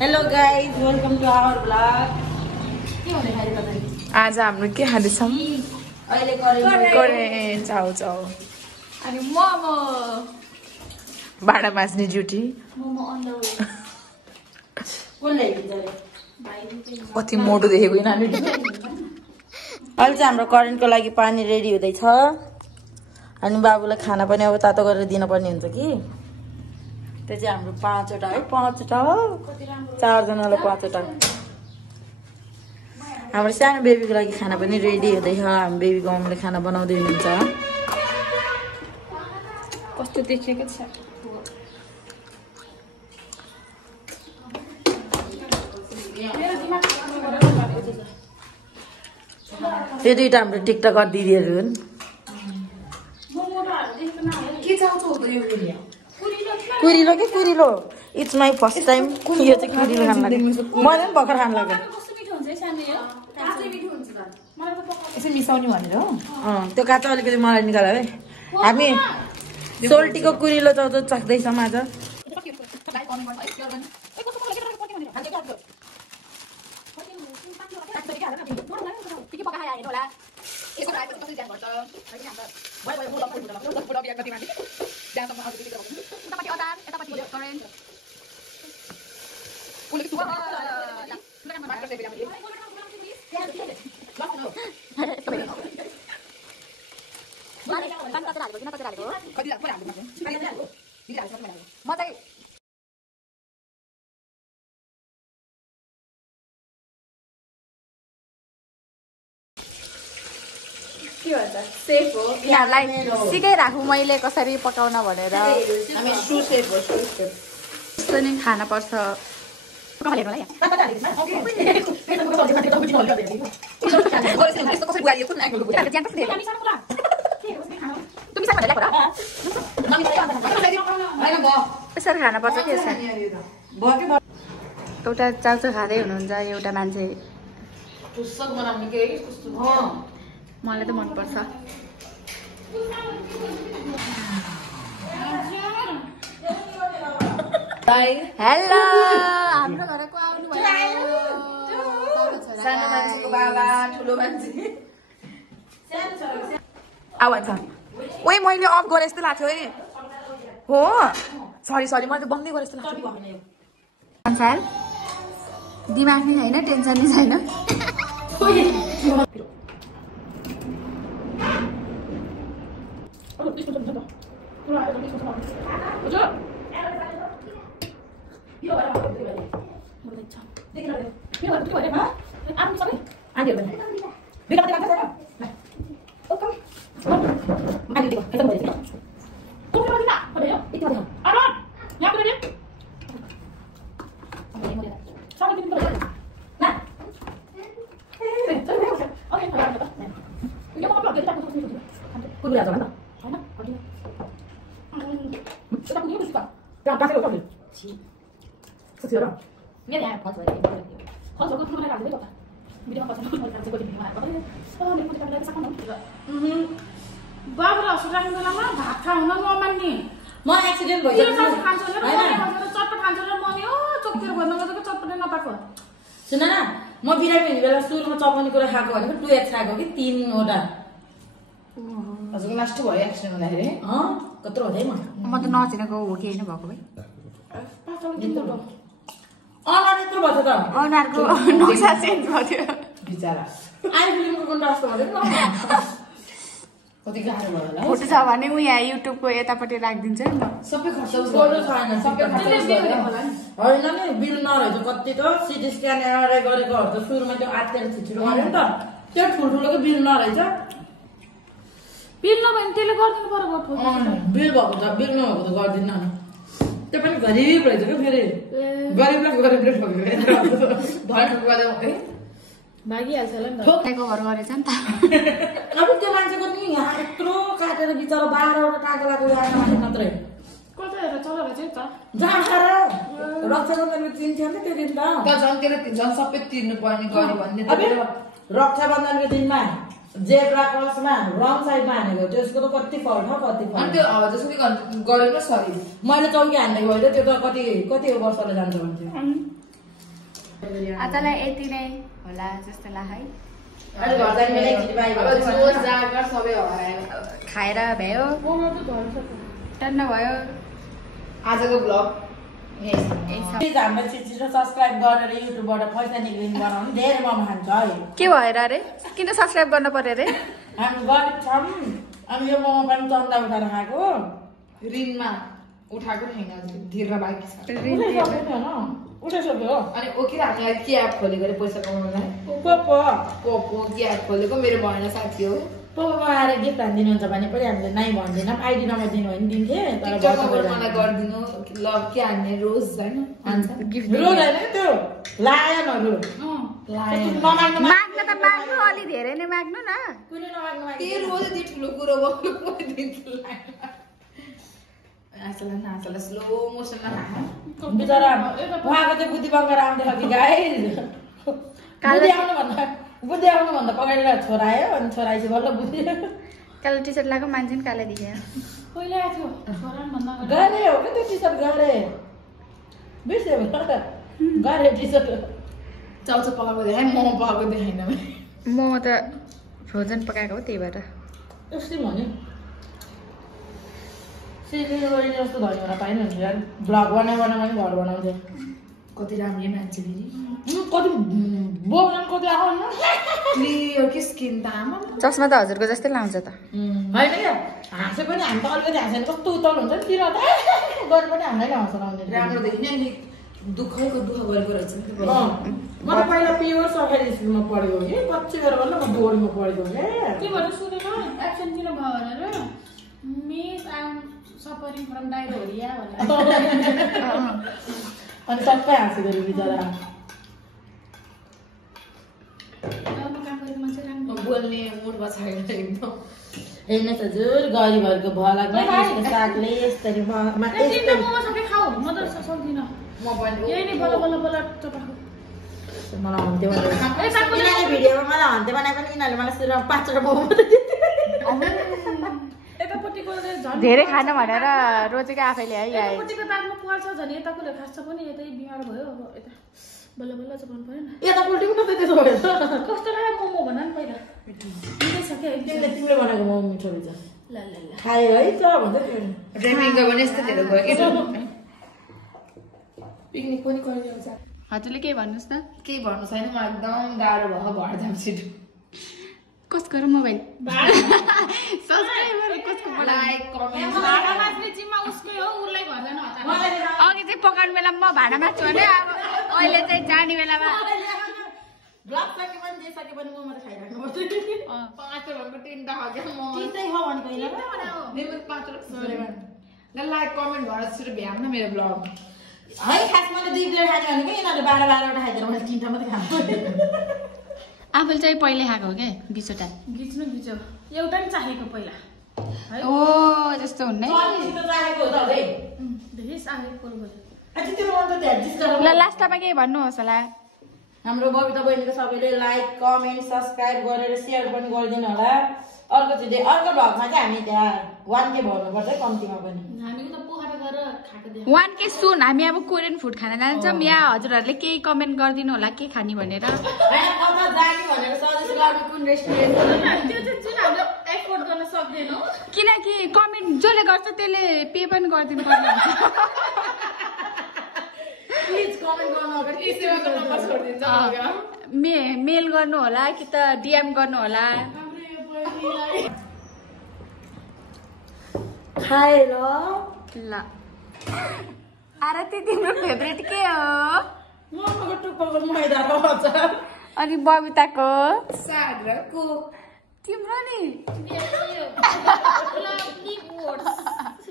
Hello guys welcome to our blog के हुने खाली तपाईँ आज हाम्रो के खाँदैछौँ अहिले करेन्ट चाउ चाउ अनि मोमो भाडा माझ्ने duty momo on the way कुन ल्याइदिन्छ रे कति मोटो देखेको यिनीहरू अहिले चाहिँ हाम्रो करेन्टको लागि पानी रेडी हुँदैछ अनि बाबुलाई खाना पनि अब तातो गरेर दिनुपर्ने हुन्छ कि त्यो चाहिँ हाम्रो 5वटा है 5वटा हो 4जनालाई 5वटा हाम्रो सानो बेबीको लागि खाना पनि रेडी हुँदैछ हाम्रो बेबीको मम्मीले खाना बनाउँदै हुनुहुन्छ कस्तो देखेको छ त्यो दुईटा हाम्रो टिकटकर दिदीहरू हुन् के चाउँछ हो त यो कुरिलो के कुरिलो इट्स माई फर्स्ट टाइम यो चाहिँ कुरिलो खान लाग्यो मलाई पनि भर्खर खान लाग्यो यसो मिसाउने भनेर हो त्यो काँचो अलिकति मलाई निकाल है हामी सोल्टीको कुरिलो चाउचाउ चाख्दैछौँ आज के भन्छ सेफ हो यहाँलाई सिकाइराखौँ मैले कसरी पकाउन भनेर यस्तो नि खाना पर्छ यसरी खाना पर्छ के एउटा चाउचाउ खाँदै हुनुहुन्छ एउटा मान्छे मलाई त मनपर्छ हेलो हाम्रो घरको आउनु भयो सानो मान्छेको बाबा ठुलो मान्छे आवाज छ ओइ मैले अफ गरे जस्तो लाग्थ्यो है हो सरी सरी मैले त बन्दै गरे जस्तो लाग्थ्यो संसार दिमाग नि छैन टेन्सन नि छैन बाबुले हस्पिटल बेलामा भात खाउन नमान्ने म एक्सिडेन्ट भयो चटपट खान्छ र मम्मी हो चोकतिर भन्नु गएको चटपटै नपाएको सुन न म बिरामी हुने बेला सुरुमा चपाउने कुरा खाएको भनेको 2x खाएको कि 3वटा हजुर लास्ट भयो एक्सिडेन्ट हुँदाखेरि कत्रो हुँदै म त नचिनेको हो कि होइन भएको भाइ अनुहार यत्रो भयो त अनुहारको नक्सा चेन्ज भयो बिचारा आइफिल्मको कन्ट्रास्ट भयो कति गाह्रो भयो होला फोटो छ भने म यहाँ युट्युबको यतापट्टि राखिदिन्छु नि त सबै खर्च फोटो छैन सबै खर्च होइन नि बिल नरहेछ कति त सिटी स्क्यान एमआरआई गरेकोहरू त सुरुमा त्यो आत्तेर छिटो गर्यो नि त त्यो ठुल्ठुलोको बिल नरहेछ बिल नभए नि त्यसले गरिदिनु पर्यो बिल भएको त बिल नभएको त गर्दिनँ नि त्यो पनि गरिब रहेछ क्या फेरि गरिबलाई भागिहाल्छ होला नि ठोकेको घर गरेछ नि त अब त्यो मान्छेको नि यहाँ यत्रो काटेर बिचरा 12वटा टाका लगाएको यहाँ मान्छे मात्रै कता हेर चला रहेछ त जहाँ खाएर रक्षाबन्धनको दिन्थ्यो नि त्यो दिन त झन् त्यसलाई झन् सबै तिर्नु पर्ने गऱ्यो भन्ने रक्षाबन्धनको दिनमा जेब्रा क्रसमा रङ साइडमा हानेको त्यसको त कति फल छ कति फल अनि त्यो जसरी गरेन सरी मैले चौकी हानेको भए त्यो त कति वर्षले जान्छ भन्थ्यो आजलाई यति नै होला जस्तो लाग्यो है। अहिले घर जाने बेला एकचोटि बाई खाएर भ्यायो टन्न भयो आजको ब्लग प्लिज हामीलाई छिटो सब्सक्राइब गरेर युट्युबबाट पैसा निक्लिनु बनाउनु धेरै मम खान्छ है। के भएर अरे किन सब्सक्राइब गर्नु पर्यो अरे? हामी गरिब छौँ अनि यो मोमो पनि चन्दा उठाएर खाएको ऋणमा उठाएको छैन धीर बाँकी छ उठाइसक्यो अनि ओके हामीलाई के एप खोलेको अरे पैसा कमाउनलाई पोपो के एप खोलेको मेरो भएन साथी हो पोपोमा आएर गिफ्ट हानिदिनुहुन्छ भने पनि हामीले नै भन्दैनौँ आइडी नम्बर दिनु भने दिन्थे तर मलाई गरिदिनु ल के हान्ने रोज होइन रोज होइन त्यो लायनहरू माग्न त माग्नु अलि धेरै नै माग्नु न कुनै नमाग्नु त्यो रोज यति ठुलो कुरो आजलाई स्लो मोसनमा बिचरा उहाँको चाहिँ बुद्धि बङ्गाएर आउँदैछ कि गाई बुद्धि आउनुभन्दा पगाएर छोरा आयो अनि छोरा आएपछि बल्ल बुद्धि कालो टी सर्ट लगाएको मान्छे नि कालो देखियो पहिले आएको थियो गरे हो क्या त्यो टी सर्ट गरे बिर्स्यो गरे टी सर्ट चाउचाउ पकाएको देखाएँ मोमो पकाएको देखाइन मोमो त फ्रोजन पकाएको हो त्यही भएर यस्तै भन्यो सिलिगुडी जस्तो धनी हुन पाएन भने यार ब्लग बनाइ पनि घर बनाउँथ्यो कति राम्रै मान्छे फेरि कति बोक्न कति आउनु क्लियर कि स्किन त आमा चस्मा त हजुरको जस्तै लाउँछ त होइन क्या हाँसे पनि हामी त अलिकति हाँस्यो भने कस्तो उतल हुन्छ नि तिर गरे पनि हामीलाई हाँस लाउने राम्रो देखिने अनि दुःखको दुःख गरेको रहेछ म त पहिला प्योर सरकारी स्कुलमा पढेको कि पछि गएर बल्ल म बोर्डमा पढेको क्या के भएर सुनेन एब्सेन्ट किन भयो भनेर miss am suffering from diarrhoea भनेर अनि सबै हाँस्यो गरे बिचरा बोल्ने मुडमा छैन एकदम हेर्नुहोस् हजुर गरिबहरूको भलाको सागले यसरी मोमो सबै खाऊ म त सक्दिनँ म पनि यही नै बल्ल बल्ल बल्ल चपाएको मलाई हुन्थ्यो भिडियोमा मलाई हन्थ्यो भने पनि यिनीहरूले मलाई सुरु 5 मोमो यतापट्टिको धेरै खानु भनेर रोजेको आफैले है यतापट्टिको दागमा पर्छ झन् यताकोले खास पनि यतै बिमार भयो अब यता बल्ल बल्ल चपाउनु परेन यतापट्टि पनि त्यसो भयो कस्तो लाग्यो मोमो भन न पहिला मिठै छ क्या तिमीले बनाएको मोमो मिठो हुन्छ ल ल ल खायो है त भन्छ त्यो रेमिङको पनि यस्तो धेरै गयो कि पिकनिक पनि गरिदिन्छ हजुरले केही भन्नुहोस् त केही भन्नु छैन म एकदम गाह्रो भयो घर जाम छिटो कसको र मोबाइल सब्सक्राइबर कसको लाइक कमेन्ट भाडा मात्रै जिम्मा उसकै हो उसलाई घर जानु हतार अघि चाहिँ पकाउने बेलामा म भाडा माग्छु भने अब अहिले चाहिँ जाने बेलामा ब्लग सके पनि जे सके पनि मोमो त खाइराख्नु पर्छ 5 रुपैयाँको 3टा खायो म चिजै हो भने पहिला मेरो 5 रुपैयाँ ल लाइक कमेन्ट गरेर छिटो भ्याम न मेरो ब्लग है खास मैले 2 प्लेट खाने भनेको यिनीहरूले 12-12वटा खाइदिएर मैले 3टा मात्रै खानु आफूले चाहिँ पहिले खाएको हो क्या 20वटा घिच्नु घिच्यो एउटा नि चाहेको पहिला ओ जस्तो हुन्न है धेरै चाहेको कोल ल लास्टमा केही भन्नुहोस् होला हाम्रो बबिता बहिनीको सबैले लाइक कमेन्ट सब्सक्राइब गरेर सेयर पनि गरिदिनु होला अर्कोचोटि अर्को भ्लगमा चाहिँ हामी त्यहाँ 1K भन्नुपर्छ कम्तीमा पनि हामीको त पोखरा गएर खाएको देख 1K सुन हामी अब कोरियन फुड खान जान्छौँ या हजुरहरूले केही कमेन्ट गरिदिनु होला के खाने भनेर कता जाने भनेर सजेस्ट गर्नु कुन रेस्टुरेन्ट त्यो चाहिँ जुन हामीले एफोर्ड गर्न सक्दैनौँ किनकि कमेन्ट जसले गर्छ त्यसले पे पनि गरिदिनु पर्ने हुन्छ प्लिज कमेन्ट गर्नु अगाडि इसेवाको नम्बर छोडिदिन्छ मेल गर्नु होला कि त डिएम गर्नु होला खाएर ल आरती तिम्रो फेभरेट के हो मोमोको टुप्पोको मैदाको अचार अनि बबिताको साग र को तिम्रो नि लभली वर्ड्स